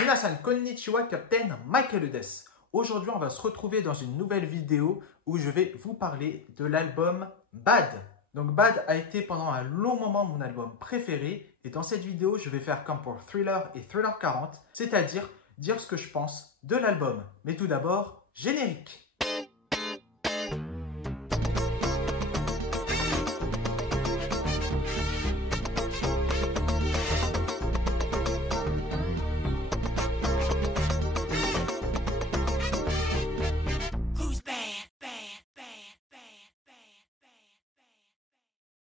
Minasan konnichiwa, Captain Michael des. Aujourd'hui, on va se retrouver dans une nouvelle vidéo où je vais vous parler de l'album Bad. Donc Bad a été pendant un long moment mon album préféré et dans cette vidéo, je vais faire comme pour Thriller et Thriller 40, c'est-à-dire dire ce que je pense de l'album. Mais tout d'abord, générique.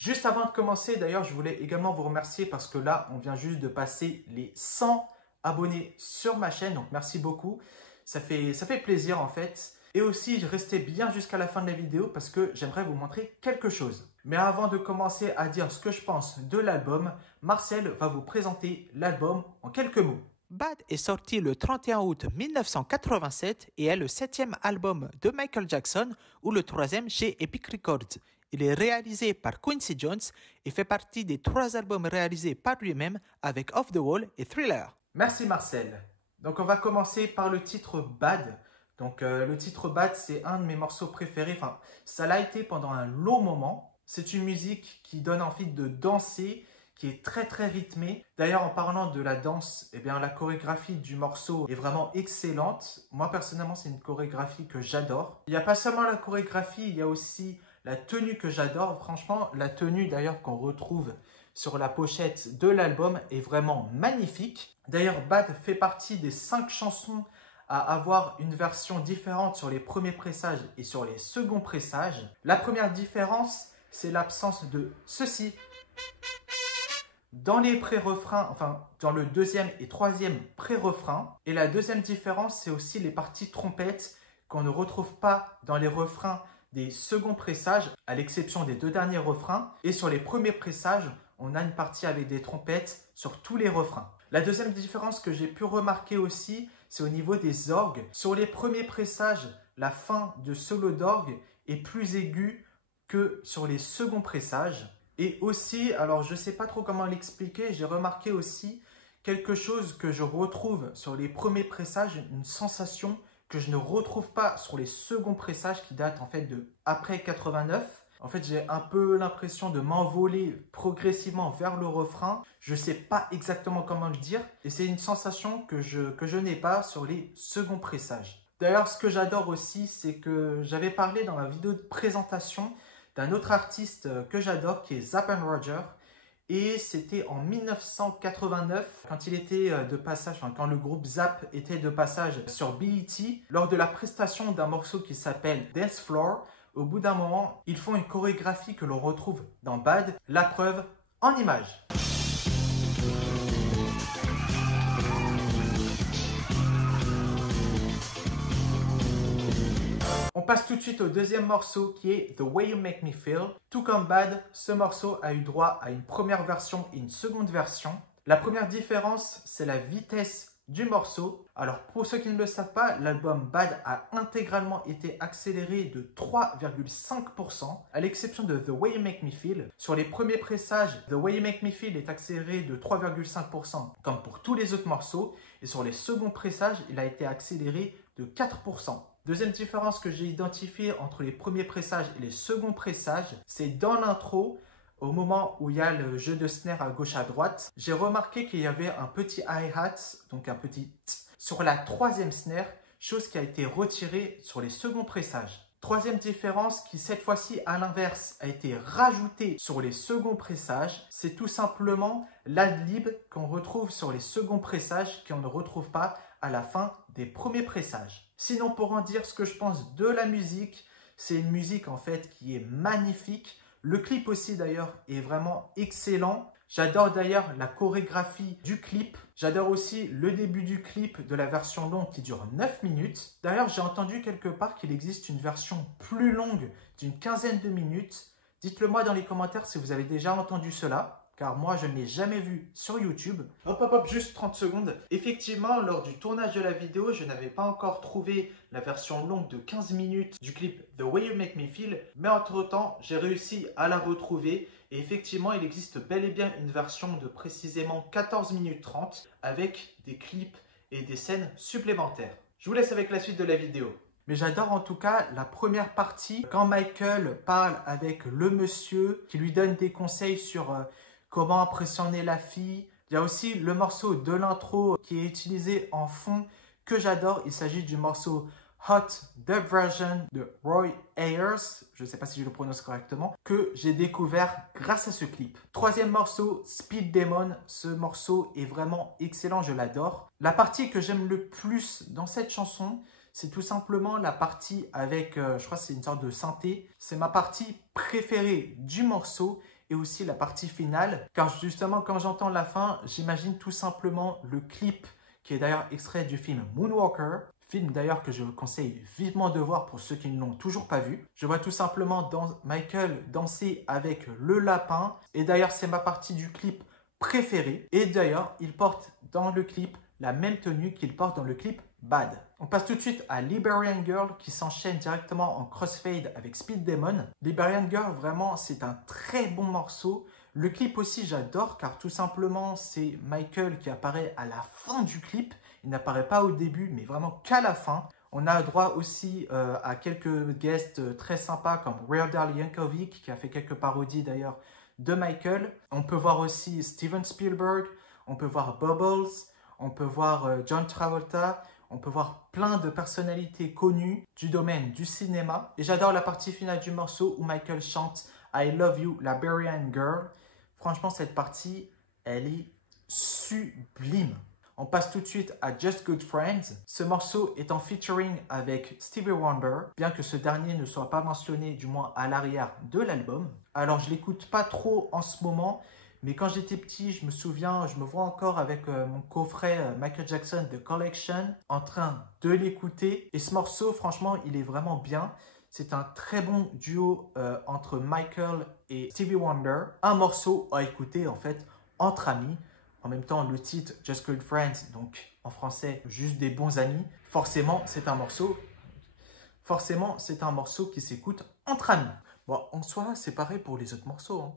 Juste avant de commencer, d'ailleurs, je voulais également vous remercier parce que là, on vient juste de passer les 100 abonnés sur ma chaîne. Donc, merci beaucoup. Ça fait plaisir en fait. Et aussi, restez bien jusqu'à la fin de la vidéo parce que j'aimerais vous montrer quelque chose. Mais avant de commencer à dire ce que je pense de l'album, Marcel va vous présenter l'album en quelques mots. Bad est sorti le 31 août 1987 et est le 7e album de Michael Jackson ou le 3e chez Epic Records. Il est réalisé par Quincy Jones et fait partie des 3 albums réalisés par lui-même avec Off the Wall et Thriller. Merci Marcel. Donc on va commencer par le titre Bad. Donc le titre Bad, c'est un de mes morceaux préférés. Enfin, ça l'a été pendant un long moment. C'est une musique qui donne envie de danser, qui est très rythmée. D'ailleurs, en parlant de la danse, eh bien, la chorégraphie du morceau est vraiment excellente. Moi, personnellement, c'est une chorégraphie que j'adore. Il n'y a pas seulement la chorégraphie, il y a aussi la tenue que j'adore. Franchement, la tenue d'ailleurs qu'on retrouve sur la pochette de l'album est vraiment magnifique. D'ailleurs, Bad fait partie des 5 chansons à avoir une version différente sur les premiers pressages et sur les seconds pressages. La première différence, c'est l'absence de ceci. Dans les pré-refrains, enfin dans le deuxième et troisième pré-refrain. Et la deuxième différence, c'est aussi les parties trompettes qu'on ne retrouve pas dans les refrains des seconds pressages, à l'exception des 2 derniers refrains. Et sur les premiers pressages, on a une partie avec des trompettes sur tous les refrains. La deuxième différence que j'ai pu remarquer aussi, c'est au niveau des orgues. Sur les premiers pressages, la fin de solo d'orgue est plus aiguë que sur les seconds pressages. Et aussi, alors je ne sais pas trop comment l'expliquer, j'ai remarqué aussi quelque chose que je retrouve sur les premiers pressages, une sensation que je ne retrouve pas sur les seconds pressages qui datent en fait de après 89. En fait, j'ai un peu l'impression de m'envoler progressivement vers le refrain. Je ne sais pas exactement comment le dire. Et c'est une sensation que je n'ai pas sur les seconds pressages. D'ailleurs, ce que j'adore aussi, c'est que j'avais parlé dans la vidéo de présentation d'un autre artiste que j'adore qui est Zapp & Roger. Et c'était en 1989, quand il était de passage, enfin, quand le groupe Zapp était de passage sur BET, lors de la prestation d'un morceau qui s'appelle Dance Floor. Au bout d'un moment, ils font une chorégraphie que l'on retrouve dans Bad, la preuve en images. On passe tout de suite au deuxième morceau qui est The Way You Make Me Feel. Tout comme Bad, ce morceau a eu droit à une première version et une seconde version. La première différence, c'est la vitesse du morceau. Alors pour ceux qui ne le savent pas, l'album Bad a intégralement été accéléré de 3,5% à l'exception de The Way You Make Me Feel. Sur les premiers pressages, The Way You Make Me Feel est accéléré de 3,5% comme pour tous les autres morceaux et sur les seconds pressages, il a été accéléré de 4%. Deuxième différence que j'ai identifiée entre les premiers pressages et les seconds pressages, c'est dans l'intro, au moment où il y a le jeu de snare à gauche à droite, j'ai remarqué qu'il y avait un petit hi-hat, donc un petit t sur la troisième snare, chose qui a été retirée sur les seconds pressages. Troisième différence qui cette fois-ci à l'inverse a été rajoutée sur les seconds pressages, c'est tout simplement l'ad-lib qu'on retrouve sur les seconds pressages qu'on ne retrouve pas à la fin des premiers pressages. Sinon, pour en dire ce que je pense de la musique, c'est une musique en fait qui est magnifique. Le clip aussi d'ailleurs est vraiment excellent. J'adore d'ailleurs la chorégraphie du clip. J'adore aussi le début du clip de la version longue qui dure 9 minutes. D'ailleurs, j'ai entendu quelque part qu'il existe une version plus longue d'une quinzaine de minutes. Dites-le moi dans les commentaires si vous avez déjà entendu cela, car moi je ne l'ai jamais vu sur YouTube. Hop, juste 30 secondes. Effectivement, lors du tournage de la vidéo, je n'avais pas encore trouvé la version longue de 15 minutes du clip The Way You Make Me Feel, mais entre-temps, j'ai réussi à la retrouver. Et effectivement, il existe bel et bien une version de précisément 14 minutes 30 avec des clips et des scènes supplémentaires. Je vous laisse avec la suite de la vidéo. Mais j'adore en tout cas la première partie, quand Michael parle avec le monsieur qui lui donne des conseils sur comment impressionner la fille. Il y a aussi le morceau de l'intro qui est utilisé en fond que j'adore. Il s'agit du morceau Hot Dub Version de Roy Ayers, je ne sais pas si je le prononce correctement, que j'ai découvert grâce à ce clip. Troisième morceau, Speed Demon. Ce morceau est vraiment excellent, je l'adore. La partie que j'aime le plus dans cette chanson, c'est tout simplement la partie avec, je crois que c'est une sorte de synthé. C'est ma partie préférée du morceau et aussi la partie finale. Car justement, quand j'entends la fin, j'imagine tout simplement le clip qui est d'ailleurs extrait du film Moonwalker. Film d'ailleurs que je vous conseille vivement de voir pour ceux qui ne l'ont toujours pas vu. Je vois tout simplement Michael danser avec le lapin. Et d'ailleurs, c'est ma partie du clip préférée. Et d'ailleurs, il porte dans le clip la même tenue qu'il porte dans le clip Bad. On passe tout de suite à Liberian Girl qui s'enchaîne directement en crossfade avec Speed Demon. Liberian Girl, vraiment, c'est un très bon morceau. Le clip aussi, j'adore car tout simplement, c'est Michael qui apparaît à la fin du clip. Il n'apparaît pas au début, mais vraiment qu'à la fin. On a droit aussi à quelques guests très sympas comme Weird Al Yankovic qui a fait quelques parodies d'ailleurs de Michael. On peut voir aussi Steven Spielberg, on peut voir Bubbles, on peut voir John Travolta. On peut voir plein de personnalités connues du domaine du cinéma. Et j'adore la partie finale du morceau où Michael chante I Love You, Liberian Girl. Franchement, cette partie, elle est sublime. On passe tout de suite à Just Good Friends. Ce morceau est en featuring avec Stevie Wonder, bien que ce dernier ne soit pas mentionné, du moins à l'arrière de l'album. Alors, je l'écoute pas trop en ce moment, mais quand j'étais petit, je me souviens, je me vois encore avec mon coffret Michael Jackson The Collection en train de l'écouter. Et ce morceau, franchement, il est vraiment bien. C'est un très bon duo entre Michael et Stevie Wonder. Un morceau à écouter en fait entre amis. En même temps, le titre Just Good Friends, donc en français, juste des bons amis. Forcément, c'est un morceau qui s'écoute entre amis. Bon, en soi, c'est pareil pour les autres morceaux, hein.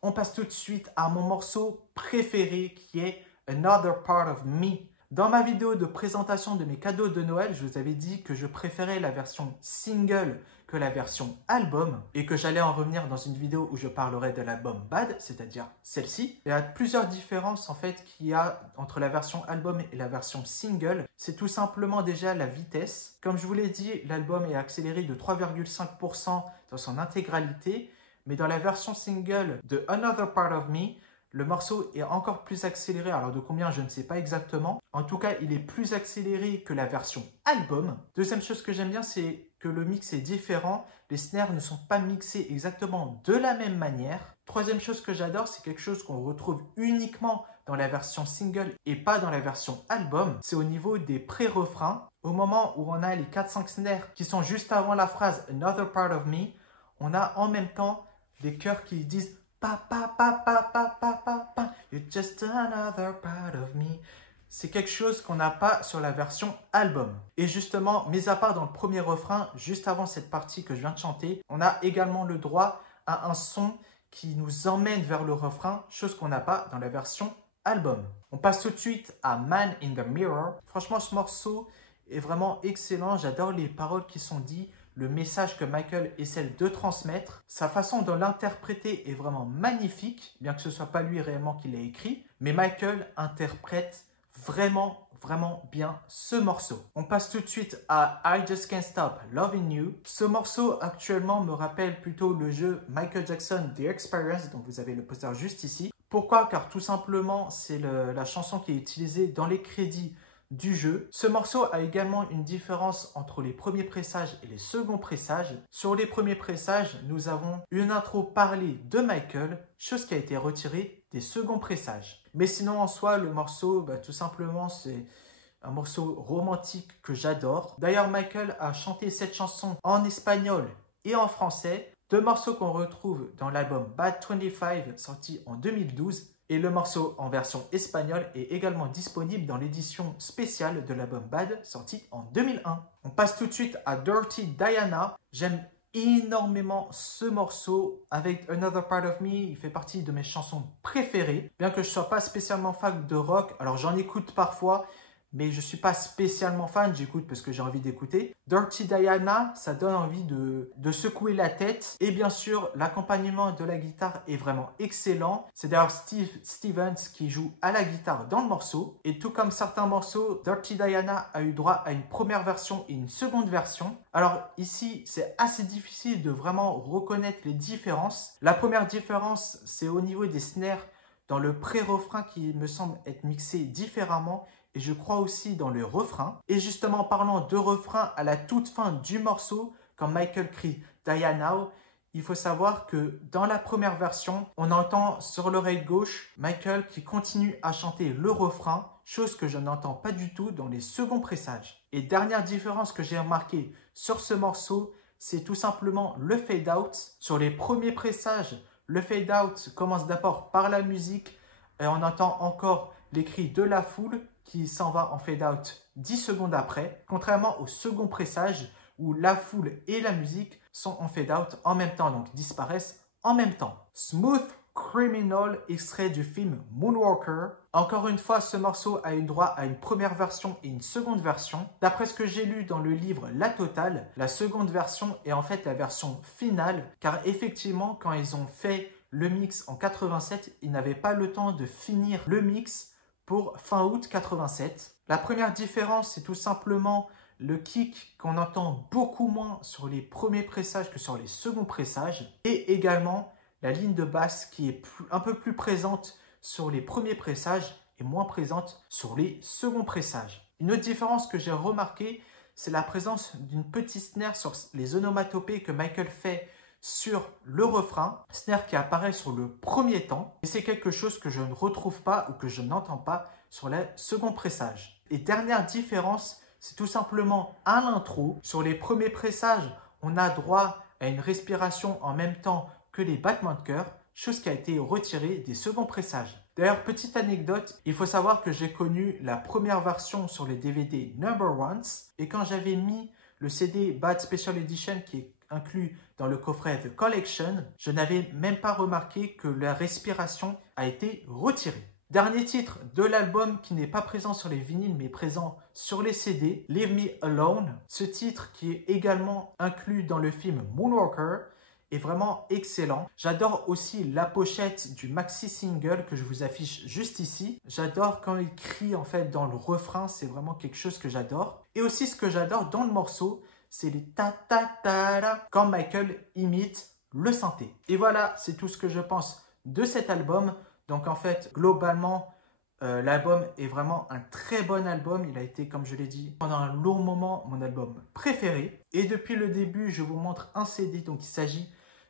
On passe tout de suite à mon morceau préféré qui est Another Part of Me. Dans ma vidéo de présentation de mes cadeaux de Noël, je vous avais dit que je préférais la version single que la version album et que j'allais en revenir dans une vidéo où je parlerai de l'album Bad, c'est-à-dire celle-ci. Il y a plusieurs différences en fait qu'il y a entre la version album et la version single. C'est tout simplement déjà la vitesse. Comme je vous l'ai dit, l'album est accéléré de 3,5% dans son intégralité. Mais dans la version single de Another Part of Me, le morceau est encore plus accéléré. Alors de combien, je ne sais pas exactement. En tout cas, il est plus accéléré que la version album. Deuxième chose que j'aime bien, c'est que le mix est différent. Les snares ne sont pas mixés exactement de la même manière. Troisième chose que j'adore, c'est quelque chose qu'on retrouve uniquement dans la version single et pas dans la version album. C'est au niveau des pré-refrains. Au moment où on a les 4-5 snares qui sont juste avant la phrase Another Part of Me, on a en même temps des chœurs qui disent pa pa pa pa pa pa pa pa, you're just another part of me. C'est quelque chose qu'on n'a pas sur la version album. Et justement, mis à part dans le premier refrain, juste avant cette partie que je viens de chanter, on a également le droit à un son qui nous emmène vers le refrain, chose qu'on n'a pas dans la version album. On passe tout de suite à Man in the Mirror. Franchement, ce morceau est vraiment excellent. J'adore les paroles qui sont dites, le message que Michael essaie de transmettre. Sa façon de l'interpréter est vraiment magnifique, bien que ce ne soit pas lui réellement qui l'a écrit. Mais Michael interprète vraiment bien ce morceau. On passe tout de suite à I Just Can't Stop Loving You. Ce morceau actuellement me rappelle plutôt le jeu Michael Jackson The Experience, dont vous avez le poster juste ici. Pourquoi? Car tout simplement, c'est la chanson qui est utilisée dans les crédits du jeu. Ce morceau a également une différence entre les premiers pressages et les seconds pressages. Sur les premiers pressages, nous avons une intro parlée de Michael, chose qui a été retirée des seconds pressages. Mais sinon, en soi, le morceau, tout simplement, c'est un morceau romantique que j'adore. D'ailleurs, Michael a chanté cette chanson en espagnol et en français, deux morceaux qu'on retrouve dans l'album Bad 25, sorti en 2012. Et le morceau en version espagnole est également disponible dans l'édition spéciale de l'album Bad, sorti en 2001. On passe tout de suite à Dirty Diana. J'aime énormément ce morceau avec Another Part of Me. Il fait partie de mes chansons préférées. Bien que je ne sois pas spécialement fan de rock, alors j'en écoute parfois, mais je ne suis pas spécialement fan, j'écoute parce que j'ai envie d'écouter. Dirty Diana, ça donne envie de secouer la tête. Et bien sûr, l'accompagnement de la guitare est vraiment excellent. C'est d'ailleurs Steve Stevens qui joue à la guitare dans le morceau. Et tout comme certains morceaux, Dirty Diana a eu droit à une première version et une seconde version. Alors ici, c'est assez difficile de vraiment reconnaître les différences. La première différence, c'est au niveau des snares dans le pré-refrain qui me semble être mixé différemment. Et je crois aussi dans le refrain. Et justement, en parlant de refrain, à la toute fin du morceau, quand Michael crie « Diana », il faut savoir que dans la première version, on entend sur l'oreille gauche Michael qui continue à chanter le refrain, chose que je n'entends pas du tout dans les seconds pressages. Et dernière différence que j'ai remarquée sur ce morceau, c'est tout simplement le fade-out. Sur les premiers pressages, le fade-out commence d'abord par la musique et on entend encore les cris de la foule qui s'en va en fade-out 10 secondes après, contrairement au second pressage où la foule et la musique sont en fade-out en même temps, donc disparaissent en même temps. Smooth Criminal, extrait du film Moonwalker. Encore une fois, ce morceau a eu droit à une première version et une seconde version. D'après ce que j'ai lu dans le livre La Totale, la seconde version est en fait la version finale, car effectivement, quand ils ont fait le mix en 87, ils n'avaient pas le temps de finir le mix pour fin août 87. La première différence, c'est tout simplement le kick qu'on entend beaucoup moins sur les premiers pressages que sur les seconds pressages. Et également la ligne de basse qui est un peu plus présente sur les premiers pressages et moins présente sur les seconds pressages. Une autre différence que j'ai remarquée, c'est la présence d'une petite snare sur les onomatopées que Michael fait sur le refrain, snare qui apparaît sur le premier temps, et c'est quelque chose que je ne retrouve pas ou que je n'entends pas sur les seconds pressages. Et dernière différence, c'est tout simplement à l'intro. Sur les premiers pressages, on a droit à une respiration en même temps que les battements de cœur, chose qui a été retirée des seconds pressages. D'ailleurs, petite anecdote, il faut savoir que j'ai connu la première version sur les DVD Number Ones, et quand j'avais mis le CD Bad Special Edition qui est inclus dans le coffret The Collection, je n'avais même pas remarqué que la respiration a été retirée. Dernier titre de l'album qui n'est pas présent sur les vinyles mais présent sur les CD, Leave Me Alone. Ce titre qui est également inclus dans le film Moonwalker est vraiment excellent. J'adore aussi la pochette du maxi single que je vous affiche juste ici. J'adore quand il crie en fait dans le refrain, c'est vraiment quelque chose que j'adore. Et aussi ce que j'adore dans le morceau, c'est les ta-ta-ta-ta quand Michael imite le synthé. Et voilà, c'est tout ce que je pense de cet album. Donc en fait, globalement, l'album est vraiment un très bon album. Il a été, comme je l'ai dit, pendant un long moment, mon album préféré. Et depuis le début, je vous montre un CD. Donc il s'agit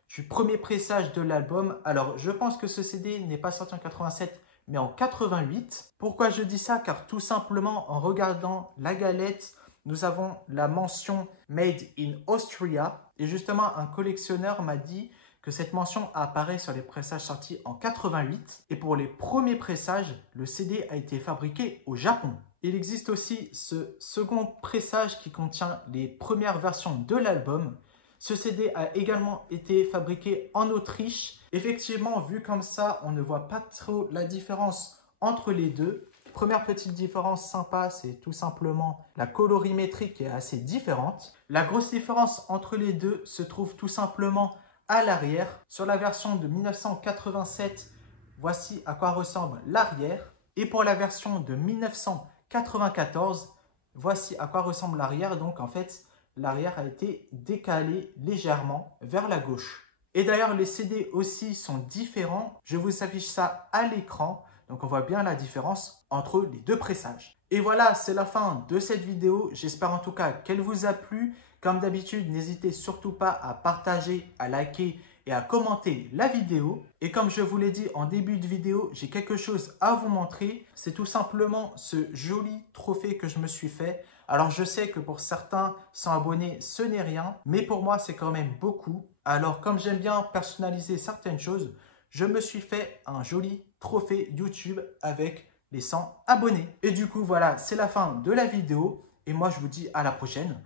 du premier pressage de l'album. Alors je pense que ce CD n'est pas sorti en 87, mais en 88. Pourquoi je dis ça? Car tout simplement, en regardant la galette, nous avons la mention Made in Austria. Et justement, un collectionneur m'a dit que cette mention apparaît sur les pressages sortis en 88. Et pour les premiers pressages, le CD a été fabriqué au Japon. Il existe aussi ce second pressage qui contient les premières versions de l'album. Ce CD a également été fabriqué en Autriche. Effectivement, vu comme ça, on ne voit pas trop la différence entre les deux. Première petite différence sympa, c'est tout simplement la colorimétrie qui est assez différente. La grosse différence entre les deux se trouve tout simplement à l'arrière. Sur la version de 1987, voici à quoi ressemble l'arrière. Et pour la version de 1994, voici à quoi ressemble l'arrière. Donc en fait, l'arrière a été décalé légèrement vers la gauche. Et d'ailleurs, les CD aussi sont différents. Je vous affiche ça à l'écran. Donc on voit bien la différence entre les deux pressages. Et voilà, c'est la fin de cette vidéo. J'espère en tout cas qu'elle vous a plu. Comme d'habitude, n'hésitez surtout pas à partager, à liker et à commenter la vidéo. Et comme je vous l'ai dit en début de vidéo, j'ai quelque chose à vous montrer. C'est tout simplement ce joli trophée que je me suis fait. Alors je sais que pour certains, 100 abonnés, ce n'est rien. Mais pour moi, c'est quand même beaucoup. Alors comme j'aime bien personnaliser certaines choses, je me suis fait un joli trophée YouTube avec les 100 abonnés. Et du coup, voilà, c'est la fin de la vidéo. Et moi, je vous dis à la prochaine.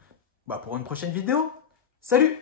Pour une prochaine vidéo. Salut!